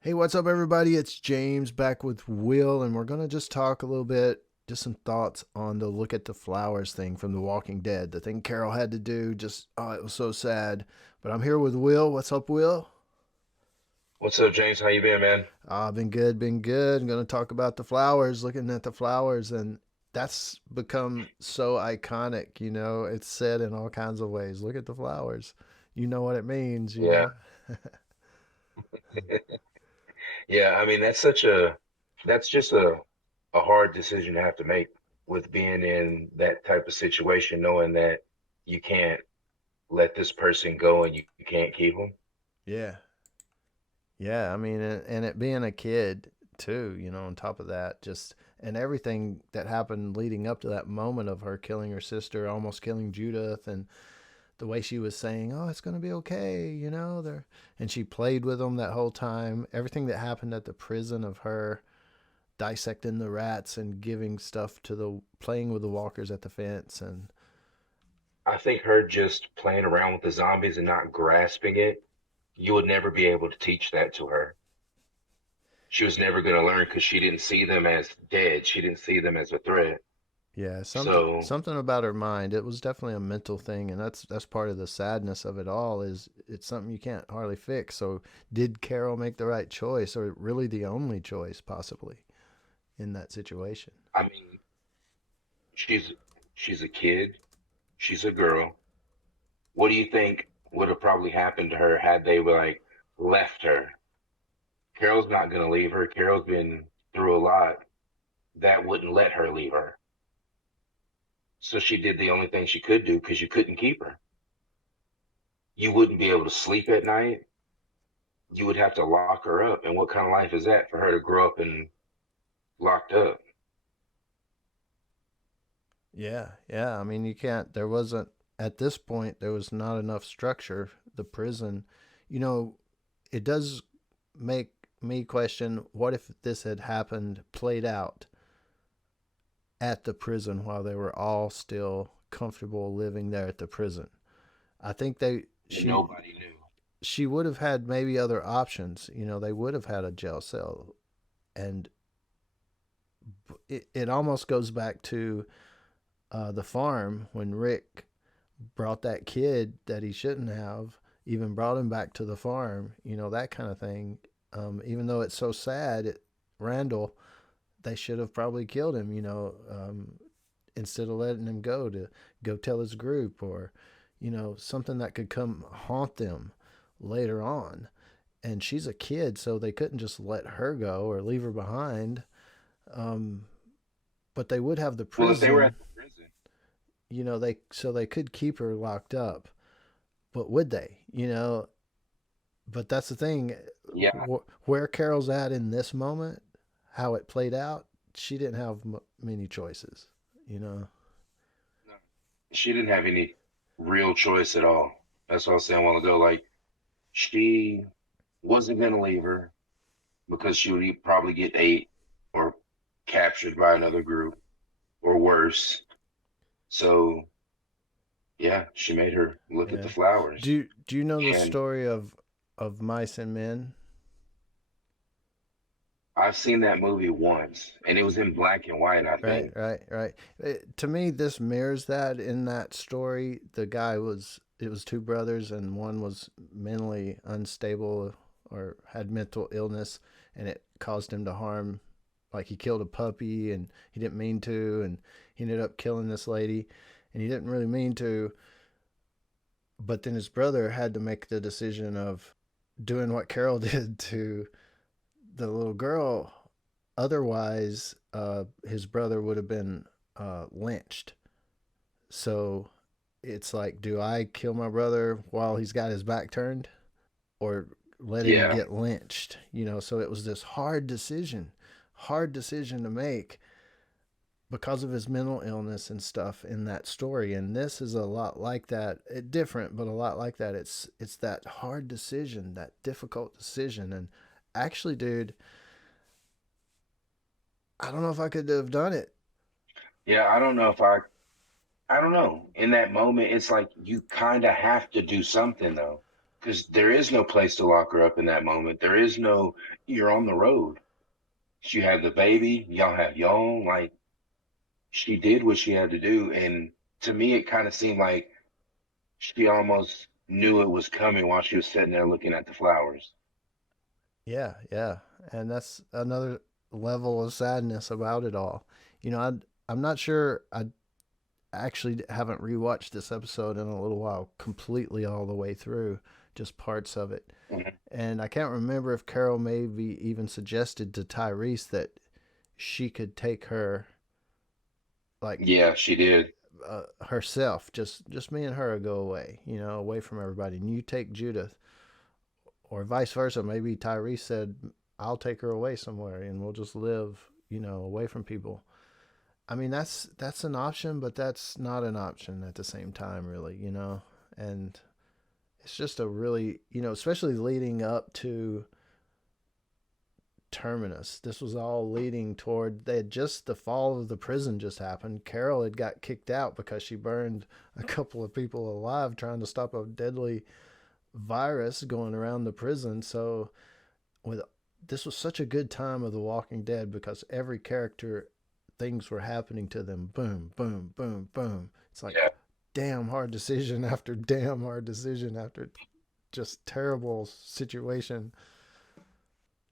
Hey, what's up, everybody? It's James back with Will, and we're going to just talk a little bit, just some thoughts on the look at the flowers thing from The Walking Dead. The thing Carol had to do, it was so sad. But I'm here with Will. What's up, Will? What's up, James? How you been, man? Been good, been good. I'm going to talk about the flowers, looking at the flowers, and that's become so iconic. It's said in all kinds of ways. Look at the flowers. You know what it means. Yeah. Yeah, I mean that's just a hard decision to have to make with being in that type of situation, knowing that you can't let this person go and you can't keep them. Yeah. Yeah, I mean, and it being a kid too, on top of that, just and everything that happened leading up to that moment of her killing her sister, almost killing Judith, and the way she was saying, "Oh, it's gonna be okay," there, and she played with them that whole time. Everything that happened at the prison of her dissecting the rats and giving stuff to the playing with the walkers at the fence, and I think her just playing around with the zombies and not grasping it, you would never be able to teach that to her. She was never going to learn because she didn't see them as dead. She didn't see them as a threat. yeah, something So, something about her mind. It was definitely a mental thing, and that's part of the sadness of it all. Is it's something you can't hardly fix. So, did Carol make the right choice, or really the only choice possibly in that situation? I mean, she's she's a kid. She's a girl. What do you think would have probably happened to her had they like left her? Carol's not going to leave her. Carol's been through a lot that wouldn't let her leave her. So she did the only thing she could do because you couldn't keep her. You wouldn't be able to sleep at night. You would have to lock her up. And what kind of life is that for her to grow up and locked up? Yeah, yeah. I mean, you can't. There wasn't at this point. There was not enough structure. The prison, you know, it does make me question: what if this had happened, played out at the prison while they were all still comfortable living there at the prison? I think they And she nobody knew. she would have had maybe other options. They would have had a jail cell, and it almost goes back to the farm when Rick brought that kid that he shouldn't have, even brought him back to the farm. That kind of thing. Even though it's so sad, Randall, they should have probably killed him. Instead of letting him go to go tell his group, or something that could come haunt them later on. And she's a kid, so they couldn't just let her go or leave her behind. Um, but they would have the Well, if they were prison. at the prison, They could keep her locked up. But would they? But that's the thing. yeah, Where Carol's at in this moment, how it played out, she didn't have many choices. You know. no, she didn't have any real choice at all. That's what I was saying a while ago. Like, she wasn't going to leave her because she would probably get ate or captured by another group or worse. So, yeah, she made her look at the Yeah. flowers. Do you know the And story of Mice and Men? I've seen that movie once, and it was in black and white, I Right, think. right, right. To me, this mirrors that. In that story, it was two brothers, and one was mentally unstable or had mental illness, and it caused him to harm. Like, he killed a puppy, and he didn't mean to, and he ended up killing this lady, and he didn't really mean to. But then his brother had to make the decision of doing what Carol did to the little girl. Otherwise, his brother would have been lynched. So it's like, do I kill my brother while he's got his back turned, or let him Yeah, get lynched? So it was this hard decision to make because of his mental illness and stuff in that story. And this is a lot like that. Different, but a lot like that. It's that hard decision, that difficult decision. And actually, dude, I don't know if I could have done it. yeah. I don't know if I don't know. In that moment, it's like you kind of have to do something though, because there is no place to lock her up in that moment. There is no, you're on the road. She had the baby, y'all have y'all. Like she did what she had to do, and to me, it kind of seemed like she almost knew it was coming while she was sitting there looking at the flowers. Yeah, yeah, and that's another level of sadness about it all. You know, I'm not sure. I actually haven't rewatched this episode in a little while, completely all the way through, just parts of it. Mhm. And I can't remember if Carol maybe even suggested to Tyrese that she could take her, like, Yeah, she did. herself, just me and her go away, you know, away from everybody, and you take Judith, or vice versa. Maybe Tyrese said, "I'll take her away somewhere, and we'll just live, you know, away from people." I mean, that's an option, but that's not an option at the same time, really, you know. And it's just a really, you know, especially leading up to Terminus. This was all leading toward, they had just, the fall of the prison just happened. Carol had got kicked out because she burned a couple of people alive trying to stop a deadly virus going around the prison. So with this was such a good time of The Walking Dead because every character, things were happening to them. Boom, boom, boom, boom. It's like Yeah, damn hard decision after damn hard decision after just terrible situation.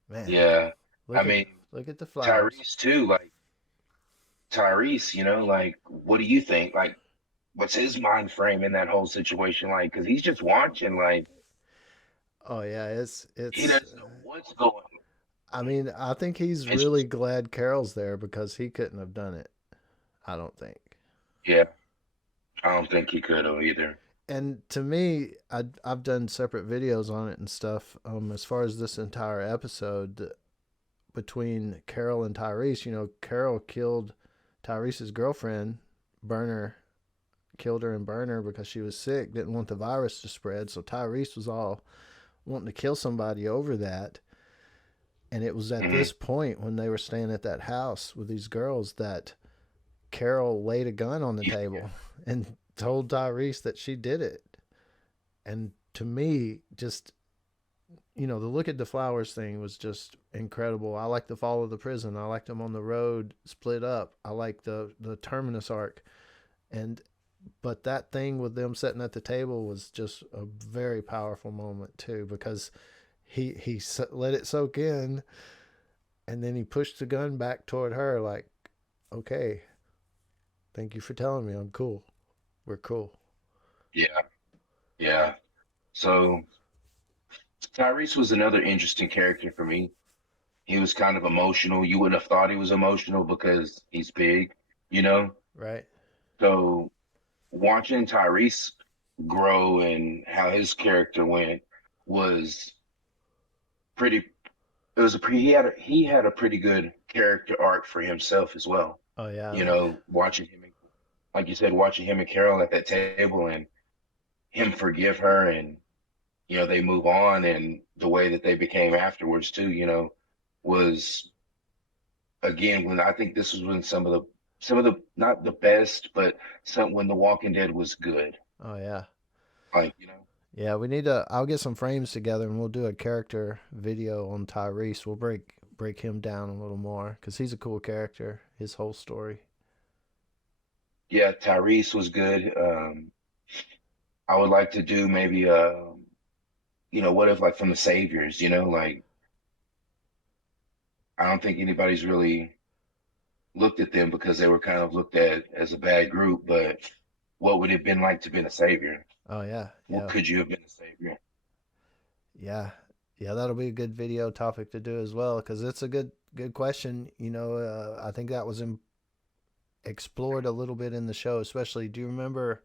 Man, yeah. I look at mean, look at the flowers. Tyrese too. Like Tyrese, like what do you think? Like, what's his mind frame in that whole situation like? Because he's just watching, like Oh yeah, he it's. doesn't know what's going on. I mean, I think he's It's really glad Carol's there because he couldn't have done it. I don't think. yeah, I don't think he could have either. And to me, I've done separate videos on it and stuff. As far as this entire episode between Carol and Tyrese, you know, Carol killed Tyrese's girlfriend, Burner, killed her and burned her because she was sick, didn't want the virus to spread. So Tyrese was all wanting to kill somebody over that. And it was at Hmm. this point when they were staying at that house with these girls that Carol laid a gun on the Yeah, table and told Tyrese that she did it. And to me, just, you know, the look at the flowers thing was just incredible. I like the fall of the prison. I liked them on the road split up. I like the terminus arc. And but that thing with them sitting at the table was just a very powerful moment too, because he let it soak in, and then he pushed the gun back toward her like, okay, thank you for telling me I'm cool. We're cool. yeah, yeah. So Tyrese was another interesting character for me. He was kind of emotional. You wouldn't have thought he was emotional because he's big, you know? Right? So watching Tyrese grow and how his character went was pretty it was a pretty he had a pretty good character arc for himself as well. Oh yeah. Watching him like you said, watching him and Carol at that table and him forgive her and they move on and the way that they became afterwards too, was again when I think this was when some of the not the best, but some when The Walking Dead was good. Oh yeah. Like, Yeah, we need to. I'll get some frames together and we'll do a character video on Tyrese. We'll break him down a little more because he's a cool character. His whole story. yeah, Tyrese was good. I would like to do maybe what if like from the Saviors, like I don't think anybody's really looked at them because they were kind of looked at as a bad group, but what would it have been like to be a savior? Oh yeah, What yeah, could you have been a savior? yeah, yeah. That'll be a good video topic to do as well because it's a good question. You know, I think that was explored a little bit in the show, especially. Do you remember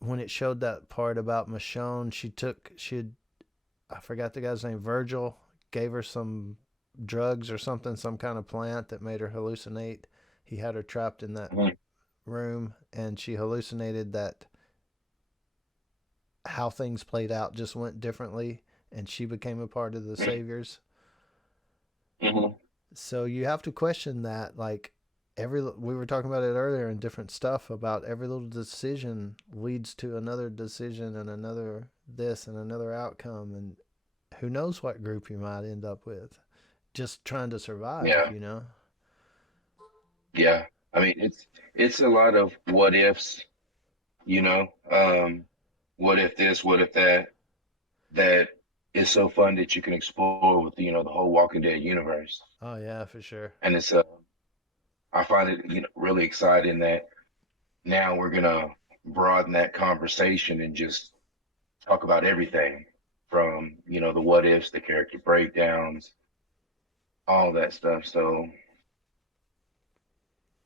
when it showed that part about Michonne? She had, I forgot the guy's name, Virgil, gave her some drugs or something, some kind of plant that made her hallucinate. He had her trapped in that Mhm. room and she hallucinated that how things played out just went differently and she became a part of the saviors. Mhm. So you have to question that, like, we were talking about it earlier in different stuff about every little decision leads to another decision and another this and another outcome, and who knows what group you might end up with just trying to survive, Yeah, you know. yeah. I mean, it's a lot of what ifs, you know. What if this, what if that, that is so fun that you can explore with, the whole Walking Dead universe. Oh yeah, for sure. And it's I find it, really exciting that now we're gonna broaden that conversation and just talk about everything from, the what ifs, the character breakdowns, all that stuff. So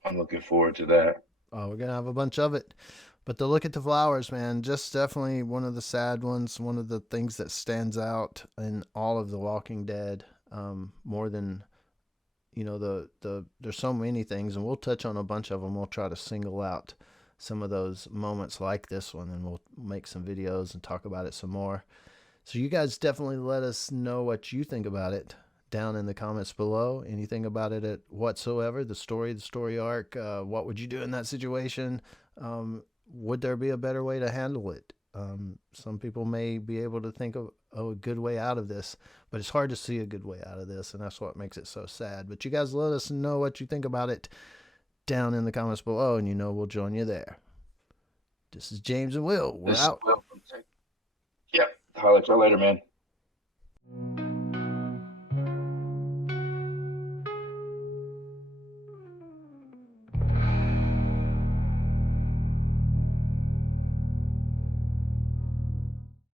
I'm looking forward to that. Oh, we're gonna have a bunch of it. But to look at the flowers, man, just definitely one of the sad ones. One of the things that stands out in all of The Walking Dead, more than there's so many things, and we'll touch on a bunch of them. We'll try to single out some of those moments like this one, and we'll make some videos and talk about it some more. So you guys definitely let us know what you think about it down in the comments below. Anything about it whatsoever, the story arc, what would you do in that situation? Would there be a better way to handle it? Some people may be able to think of a good way out of this, but it's hard to see a good way out of this, and that's what makes it so sad. But you guys let us know what you think about it down in the comments below, and we'll join you there. This is James and Will. We're This is out. Will from Tech. Yep. Holler at y'all later, man.